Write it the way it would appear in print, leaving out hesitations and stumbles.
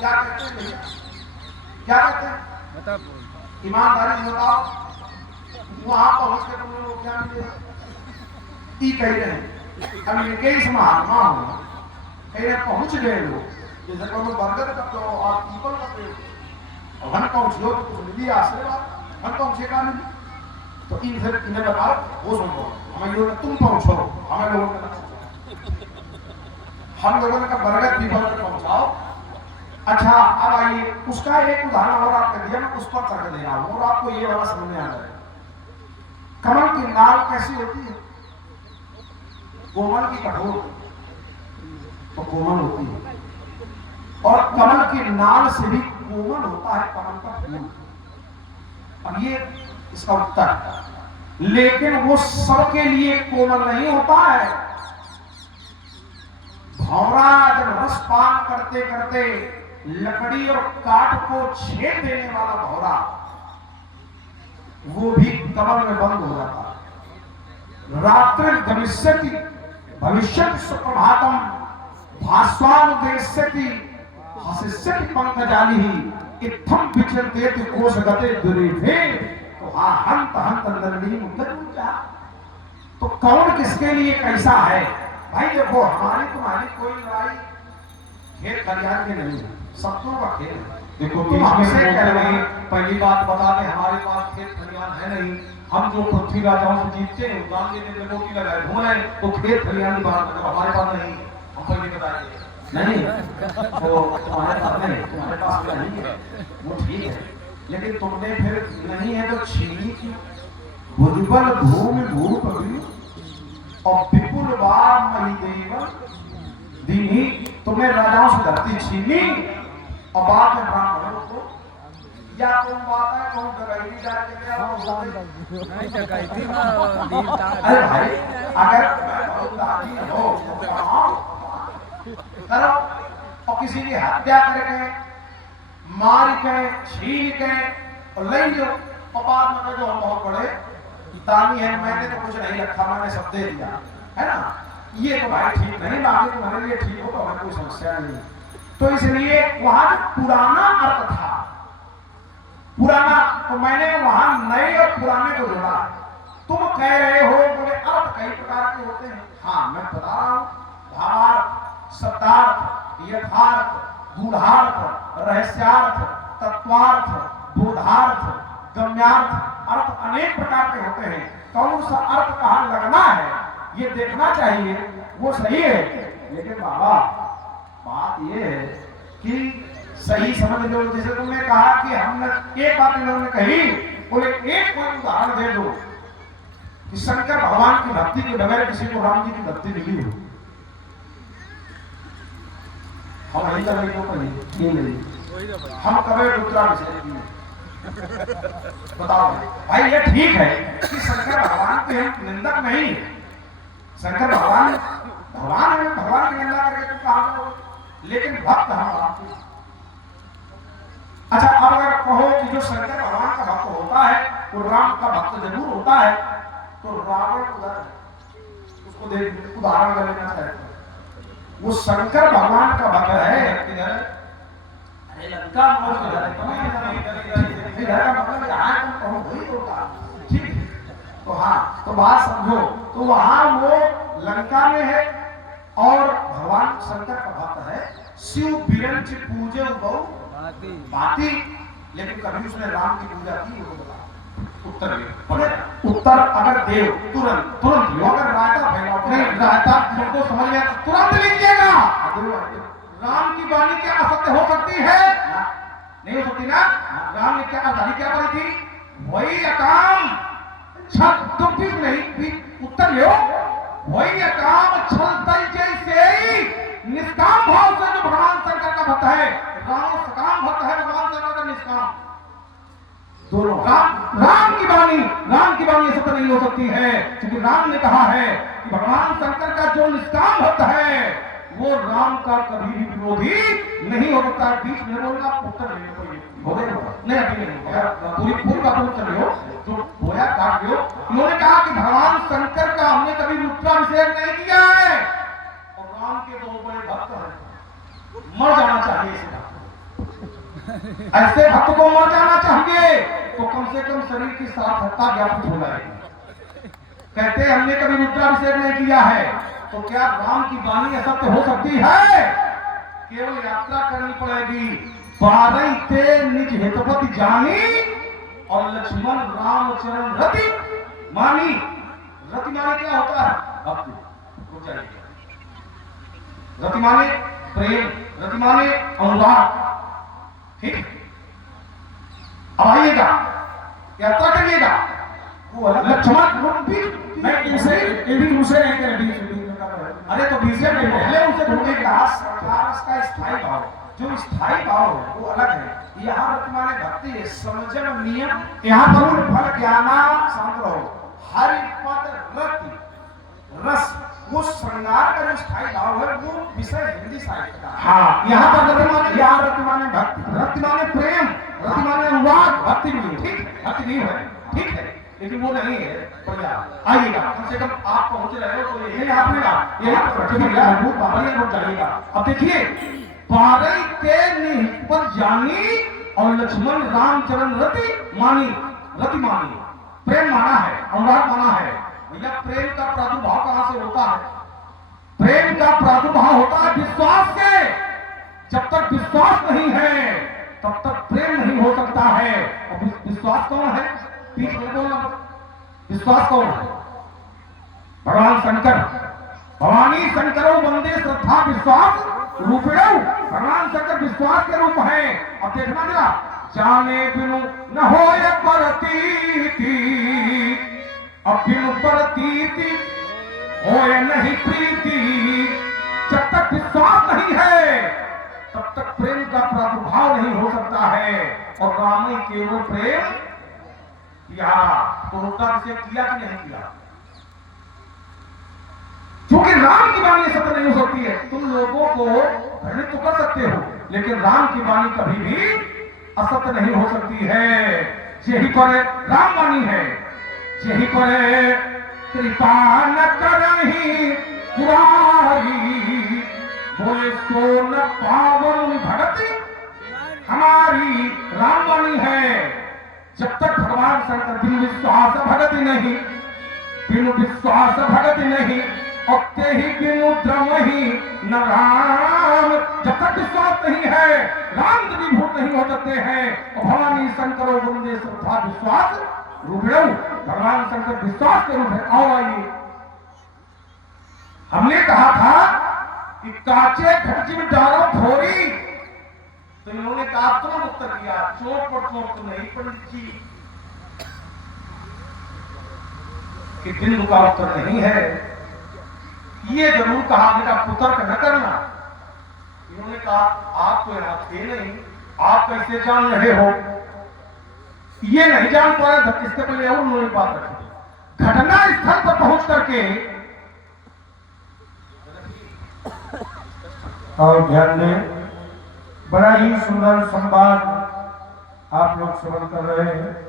क्या कहते हैं भैया, क्या कहते हैं बता ईमानदारी से बताओ, वहां पहुंच के तुम लोग क्या मिलेगा? ई कह रहे हैं अब इनके ही महात्मा हो, कह रहे पहुंच गए लोग, जैसे कौन बरगद का तो और पीपल का पेड़, और हम पहुंचियो तो कुछ मिली आशीर्वाद, हम पहुंचेगा नहीं तो इन्हें बताओ वो सुनो, हमें लोग तुम पहुंचो, हमें लोगों ने हम लोगों ने कहा बरगद पीपल तक पहुंचाओ। अच्छा अब आइए, उसका एक उदाहरण और आपने दिया, मैं उस पर तर्क दे रहा हूं और आपको ये वाला समझ में आ जाएगा। कमल की नाल कैसी होती है? कोमल की कठोर तो कोमल होती है, और कमल की नाल से भी कोमल होता है कमल का फूल। अब ये इसका उत्तर, लेकिन वो सबके लिए कोमल नहीं होता है। भौरा जब रस पान करते करते लकड़ी और काठ को छेद देने वाला भौरा, वो भी कमल में बंद हो जाता है। रात्रि गमिष्यति भविष्यति सुप्रभातम भास्वानुदेश्यति हसिष्यति पंकजालिः इत्थं विचिन्तेति कोशगते दुरीभे तो हंत हंत नरणी मुद्दा। तो कौन किसके लिए कैसा है भाई? देखो हमारी तुम्हारी कोई लड़ाई खेत खलिहान की नहीं है, सबकों का खेल है। देखो तुम हमसे कह रहे नहीं, हैं, पहली बात बता दें हमारे पास खेत खलिहान है नहीं। हम जो पृथ्वी राजाओं से जीतते हैं गांव के दिन लोग की लगाए घूम रहे हैं, तो खेत खलिहान की बात मतलब हमारे पास नहीं। हम पहले बताएंगे नहीं तो तुम्हारे पास नहीं, तुम्हारे पास नहीं है वो ठीक है, लेकिन तुमने फिर नहीं है तो छीनी की भुजबल भूमि भूप भी और विपुल बार महिदेव दीनी। तुमने राजाओं से धरती छीनी और बाद में ब्राह्मणों को, या तुम बात है कौन डकैती जाके नहीं डकैती ना अरे भाई अगर बहुत दादी हो करो और किसी की हत्या करके मार के छीन के और ले लो और बाद में जो हम बहुत बड़े दानी है, मैंने तो कुछ नहीं रखा, मैंने सब दे दिया है ना, ये तो भाई ठीक नहीं, बाकी तुम्हारे लिए ठीक हो तो हमें कोई समस्या नहीं। तो इसलिए वहां पुराना अर्थ था, पुराना, तो मैंने वहां नए और पुराने को जोड़ा। तुम कह रहे हो बोले अर्थ कई प्रकार के होते हैं, हाँ मैं बता रहा हूं, भावार्थ, शब्दार्थ, यथार्थ, गूढ़ार्थ, रहस्यार्थ, तत्वार्थ, बोधार्थ, गम्यार्थ, अर्थ अनेक प्रकार के होते हैं। कौन सा अर्थ कहां लगना है ये देखना चाहिए, वो सही है। लेकिन बाबा बात ये है कि सही समझ लो, जैसे तुमने कहा कि हमने एक बात इन्होंने कही, बोले एक कोई उदाहरण दे दो कि शंकर भगवान की भक्ति के बगैर किसी को राम जी की भक्ति मिली हो। हम वही कर नहीं, हम कभी रुद्रा विषय बताओ भाई, ये ठीक है कि शंकर भगवान के हम निंदक नहीं, शंकर भगवान भगवान है, भगवान की निंदा करके तुम कहा, लेकिन भक्त हम आपके। अच्छा अब अगर कहो कि जो शंकर भगवान का भक्त होता है वो राम का भक्त जरूर होता है, तो रावण उदाहरण उसको देख उदाहरण कर लेना चाहिए। वो शंकर भगवान का भक्त है, लंका ठीक, तो हाँ तो बात समझो, तो वहां वो लंका में है और भगवान शंकर का भक्त है। शिव बिरंच पूजे बाती, लेकिन कभी उसने राम की पूजा की वो बता। उत्तर अगर देव तुरंत तुरंत अगर रायता फैलाओ नहीं, रायता तुमको समझ में तुरंत लीजिएगा। राम की वाणी क्या असत्य हो सकती है? नहीं हो सकती ना। राम ने क्या कहा, क्या करी थी? वही अकाम छल, तुम ठीक नहीं उत्तर लो, वही अकाम छल तल जैसे निष्काम भाव से जो भगवान शंकर का भक्त है, राम सकाम भक्त है, भगवान शंकर का निष्काम, दोनों राम की वाणी सत्य नहीं हो सकती है, क्योंकि राम ने कहा है कि भगवान शंकर का जो निष्काम भक्त है वो राम का कभी भी विरोधी नहीं हो सकता। बीच में बोलना उत्तर नहीं हो नहीं, अभी नहीं पूरी बात उत्तर हो जो बोया काट लो। उन्होंने कहा कि भगवान शंकर का हमने कभी रुद्राभिषेक नहीं किया है और राम के दो बड़े भक्त हैं, मर जाना चाहिए इसे। ऐसे भक्त को मर जाना चाहिए तो कम से कम शरीर की सार्थकता ज्ञापित हो जाएगी। कहते हैं हमने कभी रुद्राभिषेक नहीं किया है, तो क्या राम की वाणी असत्य हो सकती है? केवल यात्रा करनी पड़ेगी। 12 ते निज हितपति जानी और लक्ष्मण रामचरण रति मानी। रति माने क्या होता है? भक्ति। रुक जाइए। रति माने प्रेम, रति माने अनुराग। ठीक, अब आइएगा, यात्रा करिएगा। वो लक्ष्मण मैं इनसे नहीं करे बीच में। अरे तो बीच में पहले उनसे तुमने कहा संघारस का स्थायी भाव, जो स्थायी भाव है वो अलग है। यहाँ रति माने भक्ति है, समझन नियम, यहाँ पर फल ज्ञाना शांत रहो। हरि पद रति रस, वो श्रृंगार का जो स्थायी भाव है वो विषय हिंदी साहित्य का। हाँ, यहाँ पर रति माने भक्ति, रति माने प्रेम, रति माने अनुराग। भक्ति भी है। ठीक, भक्ति भी है, ठीक है, लेकिन वो नहीं है। बढ़िया, आइएगा, कम से कम आप पहुंच रहे हो तो यही आपने जाइएगा। अब देखिए, 12 ते निहित पर जानी और लक्ष्मण रामचरण रति मानी। रति मानी, प्रेम माना है, अनुराग माना है। भैया प्रेम का प्रादुर्भाव कहां से होता है? प्रेम का प्रादुर्भाव होता है विश्वास से। जब तक विश्वास नहीं है तब तक प्रेम नहीं हो सकता है। और विश्वास कौन है? पीठ में बोलना, विश्वास कौन है? भगवान शंकर। भवानी शंकरो वंदे श्रद्धा विश्वास रूपिणौ। भगवान शंकर विश्वास के रूप है। अब देखना जरा, जाने बिनु न होय परतीति, अब बिनु परतीति होय नहीं प्रीति। जब तक विश्वास नहीं है तब तक प्रेम का प्रादुर्भाव नहीं हो सकता है। और राम ने केवल प्रेम किया, तो रुद्राभिषेक किया कि नहीं किया? क्योंकि राम की वाणी सत्य नहीं हो सकती है। तुम लोगों को भ्रमित तो कर सकते हो, लेकिन राम की वाणी कभी भी असत्य नहीं हो सकती है। यही पर राम वाणी है, यही पर कृपा न करही पुरारी, बोले सो न पावन भगति हमारी। राम वाणी है। जब तक भगवान शंकर बिनु विश्वास भगति नहीं, बिनु विश्वास भगति नहीं, और ते ही बिनु द्रमहि न राम। जब तक विश्वास नहीं है राम द्रवीभूत नहीं हो सकते हैं। और भवानी शंकरो वंदे श्रद्धा विश्वास रूपिणौ। भगवान शंकर विश्वास के रूप है। आओ आइए, हमने कहा था कि काचे घटची में डालो थोड़ी, तो इन्होंने कहा तुरंत उत्तर दिया, चोट पर चोट तो नहीं पंडित जी, कि बिंदु का उत्तर नहीं है। ये जरूर कहा बेटा कुतर्क न करना। इन्होंने कहा आप तो यहां थे नहीं, आप कैसे जान रहे हो? ये नहीं जान पा रहे, इसके पहले और उन्होंने बात रखी। घटना स्थल पर पहुंच करके, और ध्यान दें, बड़ा ही सुंदर संवाद आप लोग श्रवण कर रहे हैं।